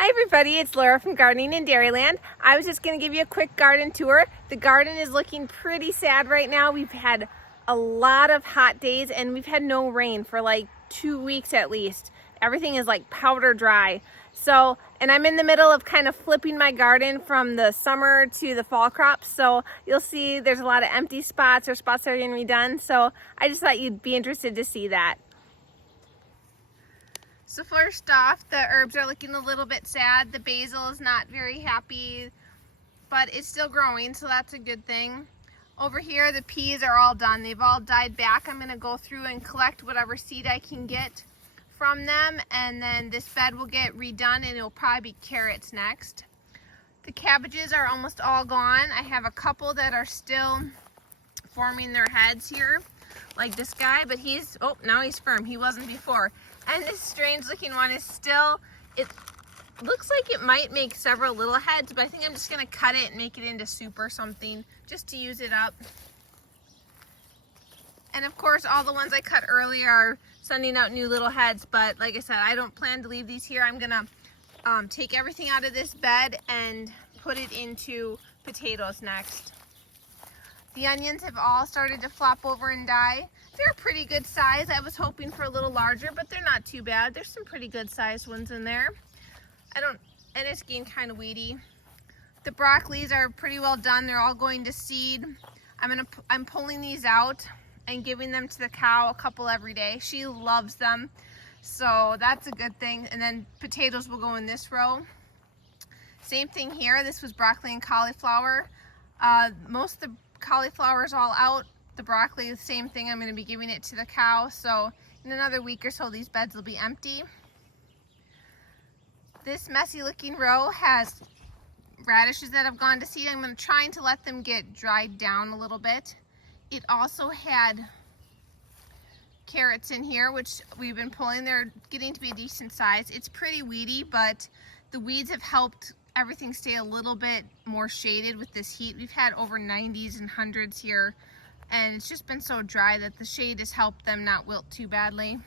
Hi everybody, it's Laura from Gardening in Dairyland. I was just going to give you a quick garden tour. The garden is looking pretty sad right now. We've had a lot of hot days and we've had no rain for like 2 weeks at least. Everything is like powder dry. And I'm in the middle of kind of flipping my garden from the summer to the fall crops. So you'll see there's a lot of empty spots or spots that are going to be done. So I just thought you'd be interested to see that. So first off, the herbs are looking a little bit sad. The basil is not very happy, but it's still growing, so that's a good thing. Over here, the peas are all done. They've all died back. I'm gonna go through and collect whatever seed I can get from them, and then this bed will get redone and it'll probably be carrots next. The cabbages are almost all gone. I have a couple that are still forming their heads here, like this guy, but now he's firm. He wasn't before. And this strange looking one is still, it looks like it might make several little heads, but I think I'm just gonna cut it and make it into soup or something just to use it up. And of course, all the ones I cut earlier are sending out new little heads, but like I said, I don't plan to leave these here. I'm gonna take everything out of this bed and put it into potatoes next. The onions have all started to flop over and die. They're a pretty good size. I was hoping for a little larger, but they're not too bad. There's some pretty good sized ones in there. And it's getting kind of weedy. The broccolis are pretty well done. They're all going to seed. I'm pulling these out and giving them to the cow, a couple every day. She loves them, so that's a good thing. And then potatoes will go in this row. Same thing here. This was broccoli and cauliflower. Most of the cauliflower is all out. The broccoli, the same thing. I'm going to be giving it to the cow, so in another week or so these beds will be empty. This messy looking row has radishes that have gone to seed. I'm going to try to let them get dried down a little bit. It also had carrots in here, which we've been pulling. They're getting to be a decent size. It's pretty weedy, but the weeds have helped everything stay a little bit more shaded with this heat. We've had over 90s and 100s here, and it's just been so dry that the shade has helped them not wilt too badly.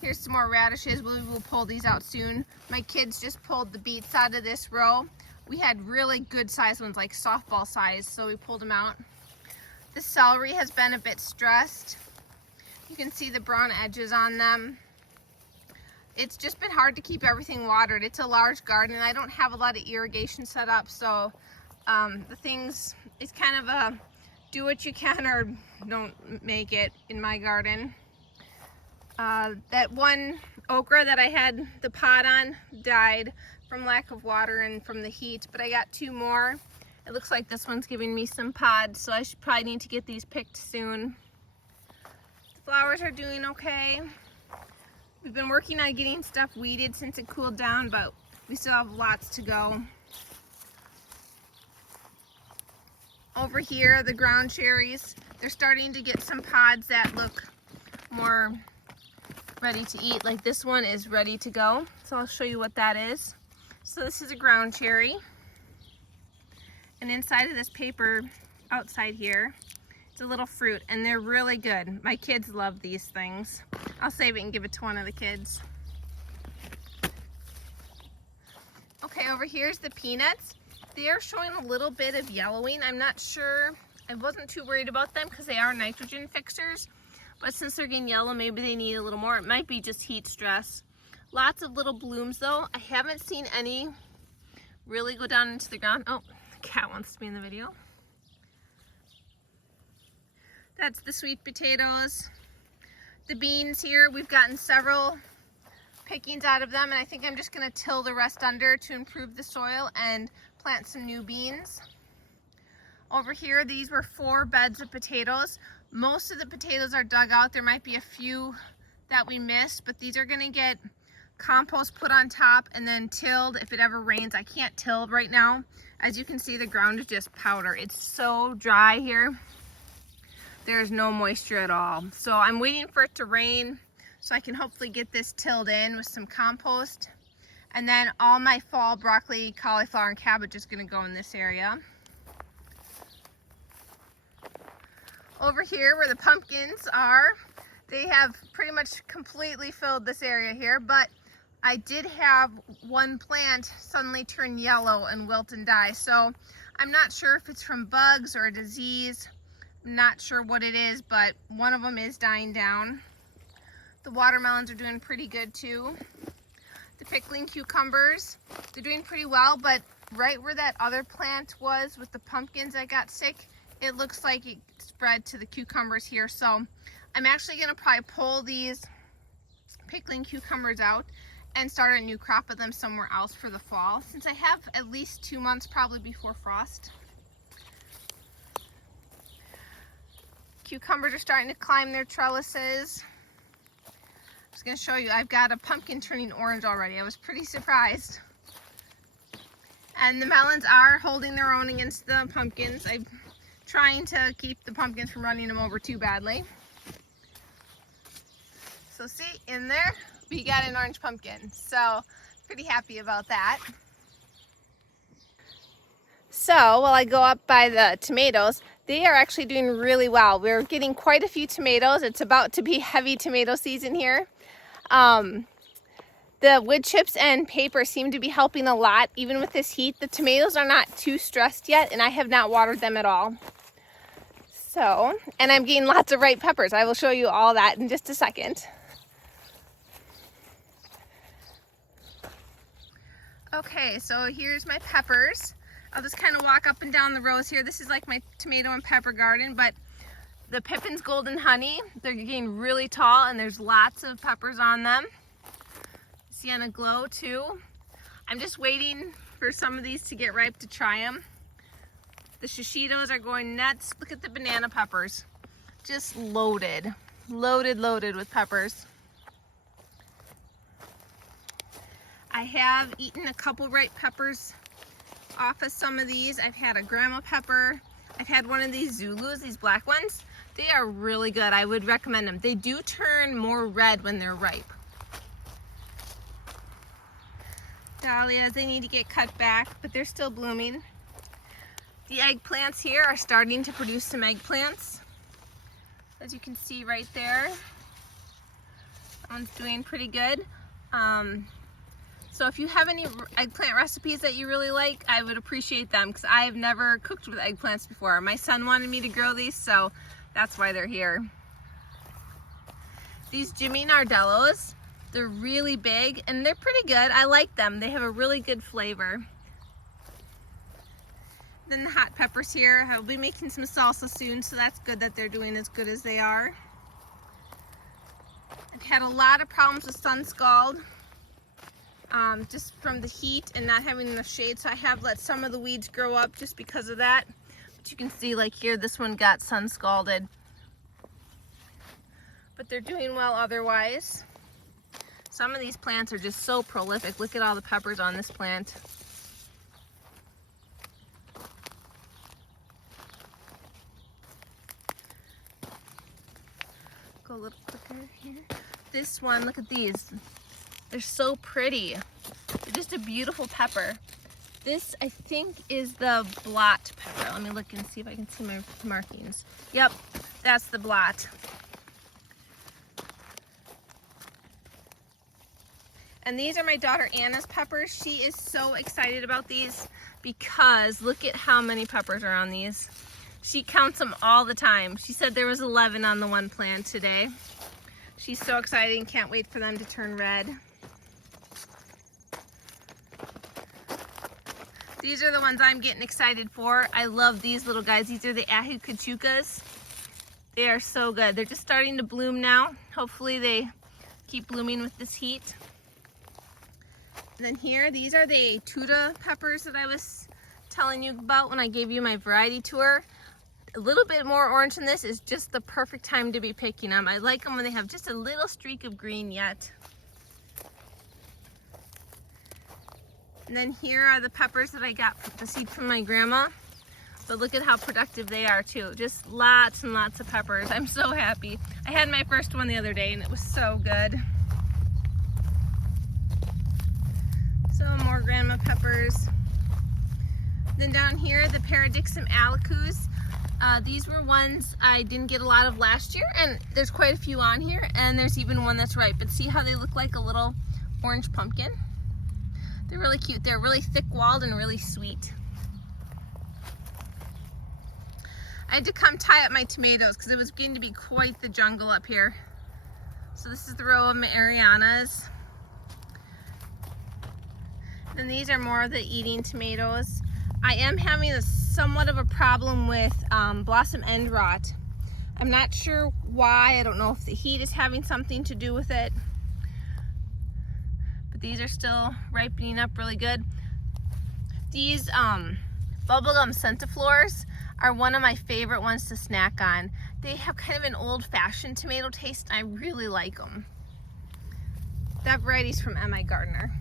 Here's some more radishes. We will pull these out soon. My kids just pulled the beets out of this row. We had really good sized ones, like softball size, so we pulled them out. The celery has been a bit stressed. You can see the brown edges on them. It's just been hard to keep everything watered. It's a large garden and I don't have a lot of irrigation set up, so it's kind of a do what you can or don't make it in my garden. That one okra that I had the pot on died from lack of water and from the heat, but I got 2 more. It looks like this one's giving me some pods, so I should probably need to get these picked soon. The flowers are doing okay. We've been working on getting stuff weeded since it cooled down, but we still have lots to go. Over here, the ground cherries, they're starting to get some pods that look more ready to eat. Like this one is ready to go, so I'll show you what that is. So this is a ground cherry, and inside of this paper outside here, it's a little fruit, and they're really good. My kids love these things. I'll save it and give it to one of the kids. Okay, over here's the peanuts. They are showing a little bit of yellowing. I'm not sure. I wasn't too worried about them because they are nitrogen fixers, but since they're getting yellow, maybe they need a little more. It might be just heat stress. Lots of little blooms though. I haven't seen any really go down into the ground. Oh, the cat wants to be in the video. That's the sweet potatoes. The beans here, we've gotten several pickings out of them, and I think I'm just gonna till the rest under to improve the soil and plant some new beans. Over here, these were 4 beds of potatoes. Most of the potatoes are dug out. There might be a few that we missed, but these are gonna get compost put on top and then tilled if it ever rains. I can't till right now. As you can see, the ground is just powder. It's so dry here. There's no moisture at all. So I'm waiting for it to rain so I can hopefully get this tilled in with some compost. And then all my fall broccoli, cauliflower, and cabbage is gonna go in this area. Over here where the pumpkins are, they have pretty much completely filled this area here, but I did have one plant suddenly turn yellow and wilt and die. So I'm not sure if it's from bugs or a disease. I'm not sure what it is, but one of them is dying down. The watermelons are doing pretty good too. The pickling cucumbers, they're doing pretty well, but right where that other plant was with the pumpkins that got sick, it looks like it spread to the cucumbers here. So I'm actually gonna probably pull these pickling cucumbers out and start a new crop of them somewhere else for the fall, since I have at least 2 months probably before frost. Cucumbers are starting to climb their trellises. I'm just going to show you, I've got a pumpkin turning orange already. I was pretty surprised. And the melons are holding their own against the pumpkins. I'm trying to keep the pumpkins from running them over too badly. So see, in there, we got an orange pumpkin. So pretty happy about that. So while I go up by the tomatoes, they are actually doing really well. We're getting quite a few tomatoes. It's about to be heavy tomato season here. The wood chips and paper seem to be helping a lot, even with this heat. The tomatoes are not too stressed yet, and I have not watered them at all. So, and I'm getting lots of ripe peppers. I will show you all that in just a second. Okay, so here's my peppers. I'll just kind of walk up and down the rows here. This is like my tomato and pepper garden, but the Pippin's Golden Honey, they're getting really tall and there's lots of peppers on them. Sienna Glow too. I'm just waiting for some of these to get ripe to try them. The shishitos are going nuts. Look at the banana peppers. Just loaded, loaded with peppers. I have eaten a couple ripe peppers off of some of these. I've had a grandma pepper. I've had one of these Zulus, these black ones. They are really good. I would recommend them. They do turn more red when they're ripe. Dahlias, they need to get cut back, but they're still blooming. The eggplants here are starting to produce some eggplants. As you can see right there. That one's doing pretty good. So if you have any eggplant recipes that you really like, I would appreciate them because I've never cooked with eggplants before. My son wanted me to grow these, so that's why they're here. These Jimmy Nardellos, they're really big and they're pretty good. I like them. They have a really good flavor. Then the hot peppers here. I'll be making some salsa soon, so that's good that they're doing as good as they are. I've had a lot of problems with sun scald. Just from the heat and not having enough shade, so I have let some of the weeds grow up just because of that. But you can see, like here, this one got sun scalded, but they're doing well otherwise. Some of these plants are just so prolific. Look at all the peppers on this plant. Go a little quicker here. This one, look at these. They're so pretty. They're just a beautiful pepper. This, I think, is the blot pepper. Let me look and see if I can see my markings. Yep, that's the blot. And these are my daughter Anna's peppers. She is so excited about these because look at how many peppers are on these. She counts them all the time. She said there was 11 on the one plant today. She's so excited and can't wait for them to turn red. These are the ones I'm getting excited for. I love these little guys. These are the Ahu Cachucas. They are so good. They're just starting to bloom now. Hopefully they keep blooming with this heat. And then here, these are the Tuta peppers that I was telling you about when I gave you my variety tour. A little bit more orange than this is just the perfect time to be picking them. I like them when they have just a little streak of green yet. And then here are the peppers that I got the seed from my grandma. But look at how productive they are too. Just lots and lots of peppers. I'm so happy. I had my first one the other day and it was so good. So more grandma peppers. Then down here, the Paradixum alicus. These were ones I didn't get a lot of last year, and there's quite a few on here, and there's even one that's ripe. But see how they look like a little orange pumpkin. They're really cute. They're really thick-walled and really sweet. I had to come tie up my tomatoes because it was going to be quite the jungle up here. So this is the row of Marianas. Then these are more of the eating tomatoes. I am having somewhat of a problem with blossom end rot. I'm not sure why. I don't know if the heat is having something to do with it. But these are still ripening up really good. These bubblegum centiflores are one of my favorite ones to snack on. They have kind of an old-fashioned tomato taste, and I really like them. That variety's from M.I. Gardner.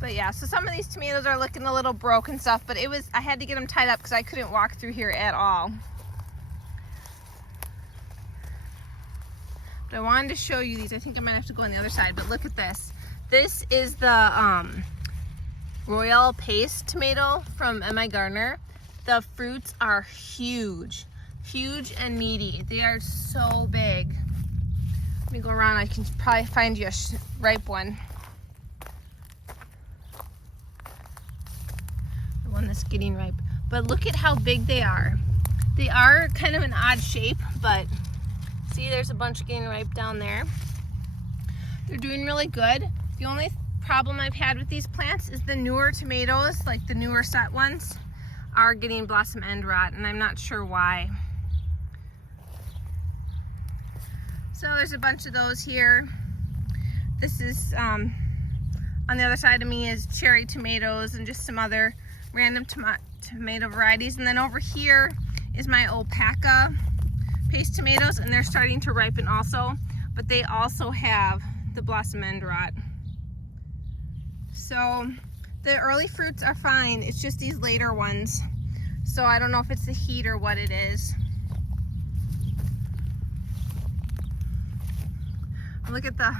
But yeah, so some of these tomatoes are looking a little broke and stuff, but I had to get them tied up because I couldn't walk through here at all. But I wanted to show you these. I think I might have to go on the other side, but look at this. This is the Royal Paste tomato from M.I. Gardner. The fruits are huge, huge and meaty. They are so big. Let me go around. I can probably find you a ripe one. The one that's getting ripe. But look at how big they are. They are kind of an odd shape, but see, there's a bunch getting ripe down there. They're doing really good. The only problem I've had with these plants is the newer tomatoes, like the newer set ones, are getting blossom end rot, and I'm not sure why. So there's a bunch of those here. This is on the other side of me is cherry tomatoes and just some other random tomato varieties. And then over here is my alpaca paste tomatoes, and they're starting to ripen also, but they also have the blossom end rot. So the early fruits are fine. It's just these later ones. So I don't know if it's the heat or what it is. Look at the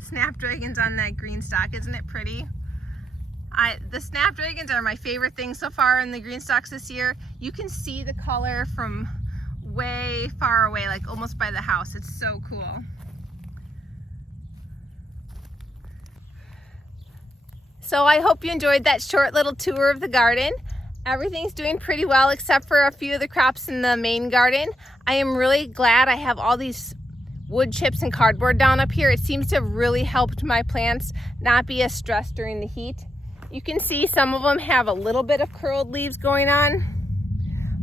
snapdragons on that green stalk. Isn't it pretty? The snapdragons are my favorite thing so far in the green stalks this year. You can see the color from way far away, like almost by the house. It's so cool. So I hope you enjoyed that short little tour of the garden. Everything's doing pretty well except for a few of the crops in the main garden. I am really glad I have all these wood chips and cardboard down up here. It seems to have really helped my plants not be as stressed during the heat. You can see some of them have a little bit of curled leaves going on,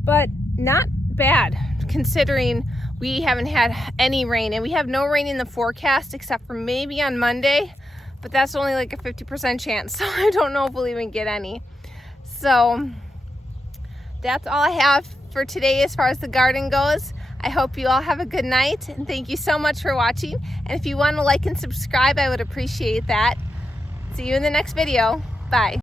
but not bad considering we haven't had any rain, and we have no rain in the forecast except for maybe on Monday. But that's only like a 50% chance, so I don't know if we'll even get any. So that's all I have for today as far as the garden goes. I hope you all have a good night, and thank you so much for watching. And if you want to like and subscribe, I would appreciate that. See you in the next video. Bye.